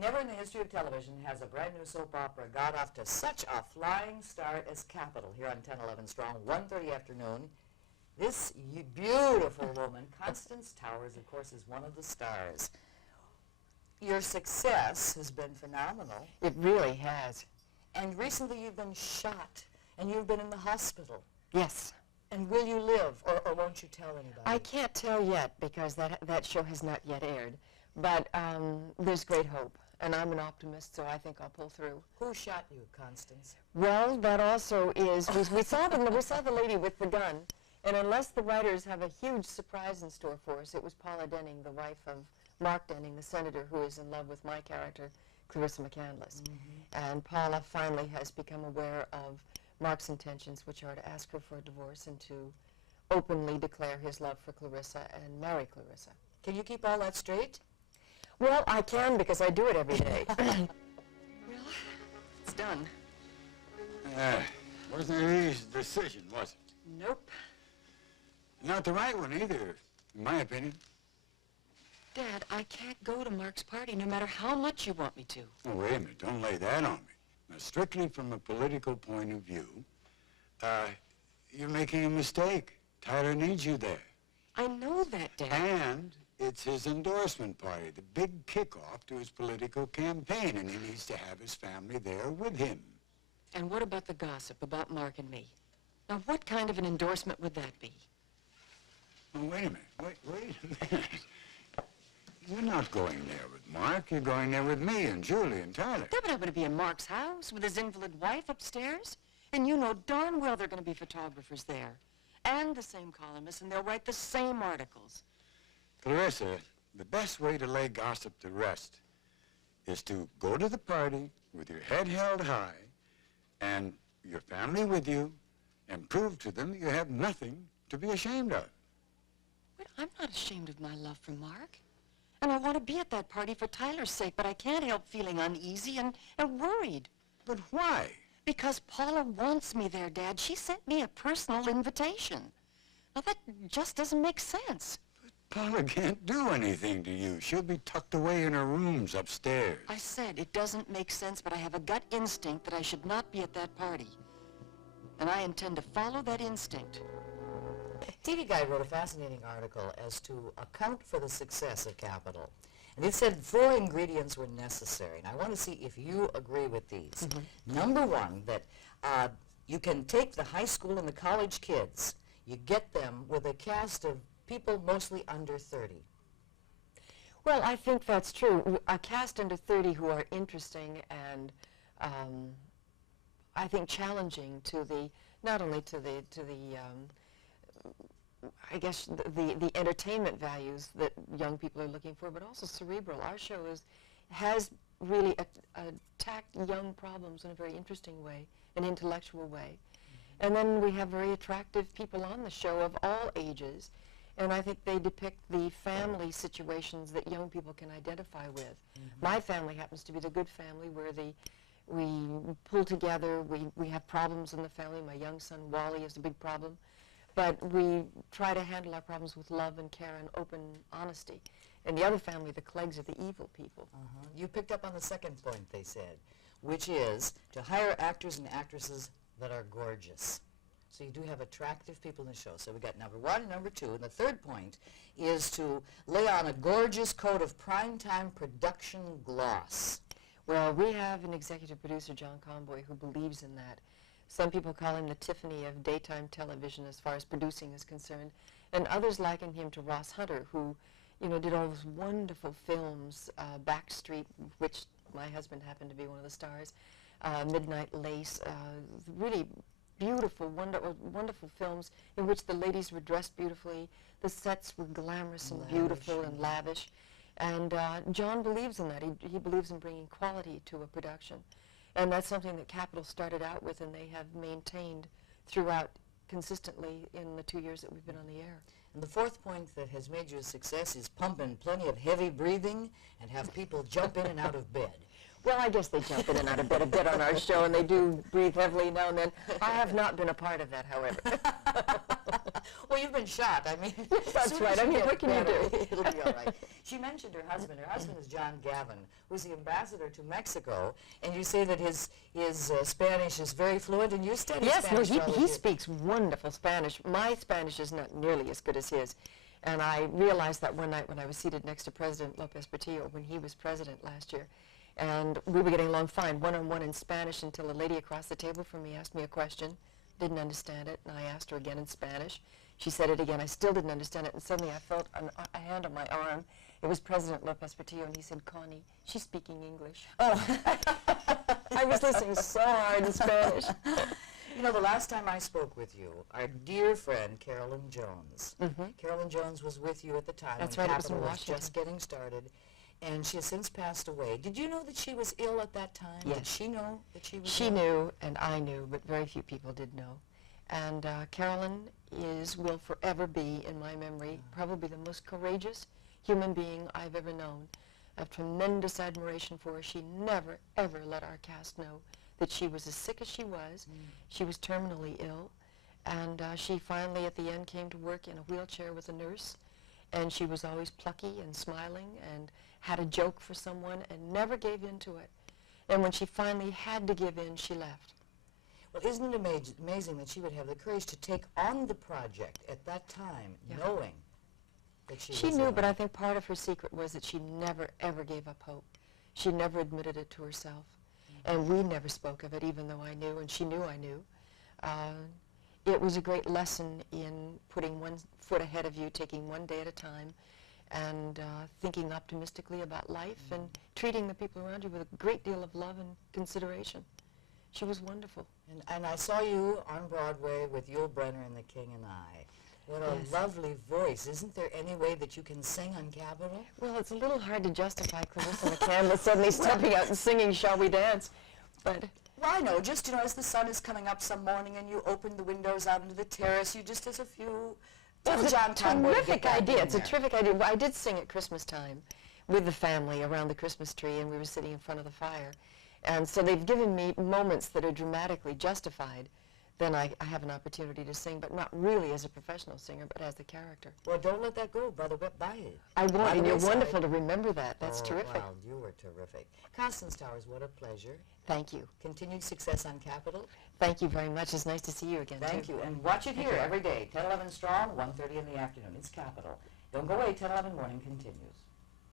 Never in the history of television has a brand new soap opera got off to such a flying start as Capital here on 10/11 Strong, 1:30 afternoon. This beautiful woman, Constance Towers, of course, is one of the stars. Your success has been phenomenal. It really has. And recently you've been shot, and you've been in the hospital. Yes. And will you live, or won't you tell anybody? I can't tell yet because that show has not yet aired. But there's great hope, and I'm an optimist, so I think I'll pull through. Who shot you, Constance? Well, that also is, we saw the lady with the gun, and unless the writers have a huge surprise in store for us, it was Paula Denning, the wife of Mark Denning, the senator who is in love with my character, Clarissa McCandless. And Paula finally has become aware of Mark's intentions, which are to ask her for a divorce and to openly declare his love for Clarissa and marry Clarissa. Can you keep all that straight? Well, I can because I do it every day. Well, it's done. Wasn't an easy decision, was it? Nope. Not the right one either, in my opinion. Dad, I can't go to Mark's party no matter how much you want me to. Oh, wait a minute. Don't lay that on me. Now, strictly from a political point of view, you're making a mistake. Tyler needs you there. I know that, Dad. And it's his endorsement party, the big kickoff to his political campaign, and he needs to have his family there with him. And what about the gossip about Mark and me? Now, what kind of an endorsement would that be? Oh, wait a minute. Wait a minute. You're not going there with Mark. You're going there with me and Julie and Tyler. They're going to be in Mark's house with his invalid wife upstairs. And you know darn well they're going to be photographers there. And the same columnists, and they'll write the same articles. Clarissa, the best way to lay gossip to rest is to go to the party with your head held high and your family with you and prove to them you have nothing to be ashamed of. But I'm not ashamed of my love for Mark. And I want to be at that party for Tyler's sake, but I can't help feeling uneasy and worried. But why? Because Paula wants me there, Dad. She sent me a personal invitation. Now, that just doesn't make sense. Paula can't do anything to you. She'll be tucked away in her rooms upstairs. I said it doesn't make sense, but I have a gut instinct that I should not be at that party. And I intend to follow that instinct. TV Guide wrote a fascinating article as to account for the success of Capital. And it said 4 ingredients were necessary. And I want to see if you agree with these. Number one, that you can take the high school and the college kids, you get them with a cast of people mostly under 30. Well, I think that's true. A cast under 30 who are interesting and I think challenging to the, not only to the I guess the entertainment values that young people are looking for, but also cerebral. Our show has really attacked young problems in a very interesting way, an intellectual way. And then we have very attractive people on the show of all ages, and I think they depict the family situations that young people can identify with. My family happens to be the good family where we pull together, we have problems in the family. My young son Wally is a big problem. But we try to handle our problems with love and care and open honesty. And the other family, the Cleggs, are the evil people. You picked up on the second point, they said, which is to hire actors and actresses that are gorgeous. So you do have attractive people in the show. So we got number 1 and number 2. And the third point is to lay on a gorgeous coat of primetime production gloss. Well, we have an executive producer, John Conboy, who believes in that. Some people call him the Tiffany of daytime television as far as producing is concerned, and others liken him to Ross Hunter, who, you know, did all those wonderful films, Backstreet, which my husband happened to be one of the stars, Midnight Lace, really beautiful, wonderful films in which the ladies were dressed beautifully, the sets were glamorous and beautiful and lavish, and John believes in that. He believes in bringing quality to a production. And that's something that Capital started out with, and they have maintained throughout consistently in the 2 years that we've been on the air. And the fourth point that has made you a success is pump in plenty of heavy breathing and have people jump in and out of bed. Well, I guess they jump in and out of bed a bit on our show, and they do breathe heavily now and then. I have not been a part of that, however. Well, you've been shot. I mean, That's soon right. as I mean, get what can you better, do? It'll be all right. She mentioned her husband. Her husband is John Gavin, who's the ambassador to Mexico, and you say that his Spanish is very fluent, and you studied Yes, no, Spanish. he speaks wonderful Spanish. My Spanish is not nearly as good as his. And I realized that one night when I was seated next to President Lopez Portillo when he was president last year. And we were getting along fine, one-on-one in Spanish, until a lady across the table from me asked me a question. Didn't understand it, and I asked her again in Spanish. She said it again. I still didn't understand it, and suddenly I felt a hand on my arm. It was President Lopez Portillo, and he said, "Connie, she's speaking English." Oh, I was listening so hard in Spanish. You know, the last time I spoke with you, our dear friend Carolyn Jones. Carolyn Jones was with you at the time That's when right, it was in Capitol was Washington. just getting started, and she has since passed away. Did you know that she was ill at that time? Yes. Did she know that she was She ill? knew, and I knew, but very few people did know. And Carolyn will forever be, in my memory, probably the most courageous human being I've ever known. I have tremendous admiration for her. She never, ever let our cast know that she was as sick as she was. She was terminally ill, and she finally, at the end, came to work in a wheelchair with a nurse, and she was always plucky and smiling and had a joke for someone and never gave in to it. And when she finally had to give in, she left. Well, isn't it amazing that she would have the courage to take on the project at that time, Yeah. knowing that she She was knew, ill? but I think part of her secret was that she never, ever gave up hope. She never admitted it to herself. And we never spoke of it, even though I knew, and she knew I knew. It was a great lesson in putting one foot ahead of you, taking one day at a time, and thinking optimistically about life and treating the people around you with a great deal of love and consideration. She was wonderful. And I saw you on Broadway with Yul Brynner in The King and I. What a Yes. lovely voice. Isn't there any way that you can sing on Capitol? Well, it's a little hard to justify Clarissa McCandless suddenly stepping out and singing "Shall We Dance," but Well, I know, just, you know, as the sun is coming up some morning and you open the windows out into the terrace, you just, as a few... Tell it's John a Conboy to get terrific back idea. in It's a there. terrific idea. Well, I did sing at Christmas time with the family around the Christmas tree, and we were sitting in front of the fire. And so they've given me moments that are dramatically justified. Then I have an opportunity to sing, but not really as a professional singer, but as the character. Well, don't let that go, Brother Whip, by you. I By won't, the and you're wayside. wonderful to remember that. That's Oh, terrific. Well, you were terrific. Constance Towers, what a pleasure. Thank you. Continued success on Capitol. Thank you very much. It's nice to see you again, Thank too. you. And watch it Thank here you. every day, 10, 11 strong, 1:30 in the afternoon. It's Capitol. Don't go away, 10, 11 morning continues.